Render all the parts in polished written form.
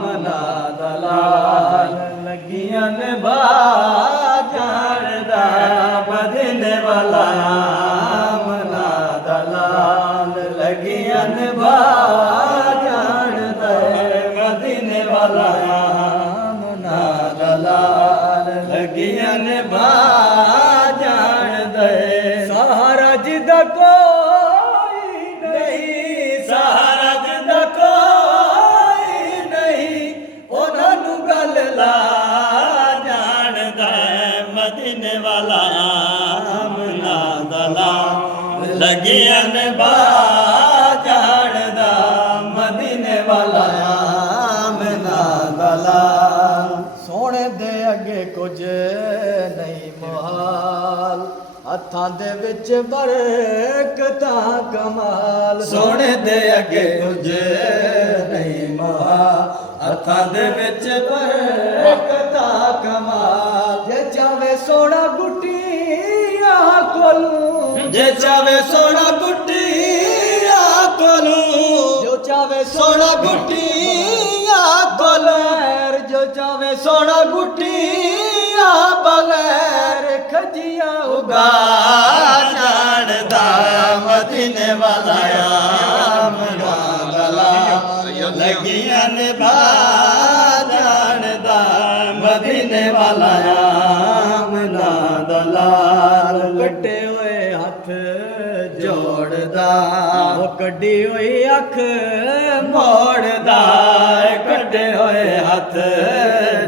मना दलाल लगियां ने बाजारदा मदीने वाला मना दलाल लगियां ने बाजारदा मदीने वाला मना दलाल लगियां ने बाजारदा सहारा जिदा कोई नहीं सहारा जिदा मदीने वाला मना दलाल लगियां ने बाजारदा मदीने वाला मना दलाल सोने दे अगे कुछ नहीं मुहाल हत्थां दे विच बरकतां कमाल सोने दे अगे कुछ नहीं मुहाल हत्थां दे विच बरकतां कमाल जे चावे सोना गुटिया कोलू जे चावे सोना गुटिया कोलू जो चावे सोना गुटिया बगैर जो चावे सोना गुटिया बगैर खजिया उगा जानदा मदीने वाला मना दलाल लगियां ने बाजारदा मदीने वाला मना दलाल कटे हुए हथ जोड़दा वो कड्डी हुई अख मोड़दा कटे हुए हथ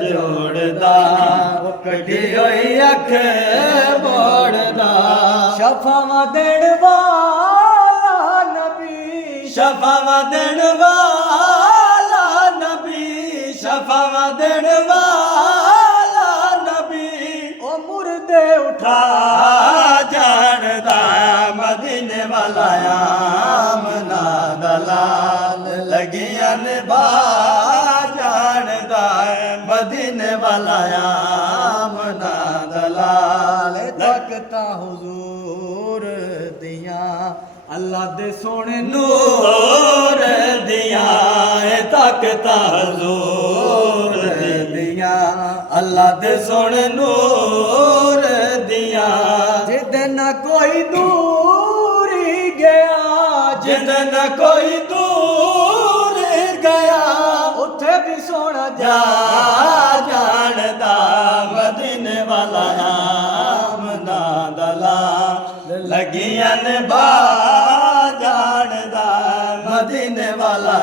जोड़दा वो कड्डी हुई अख मोड़दा शफावा देण वाला नबी शफावा देण वाला नबी शफावा देण वाला नबी ओ मुर्दे उठा जानदा मदीने वाला मना दलाल लगियां ने बाजारदा मदीने वाला मना दलाल तकता हुजूर दियां अल्लाह दे सोने नूर दियां तकता हुजूर दियां अल्लाह दे सोने नूर दियां जिदे ना कोई दूरी गया जिदे ना कोई दूर गया उथे भी सोना जा जानदा मदीने वाला मना दलाल लगियां ने बाजारदा मदीने वाला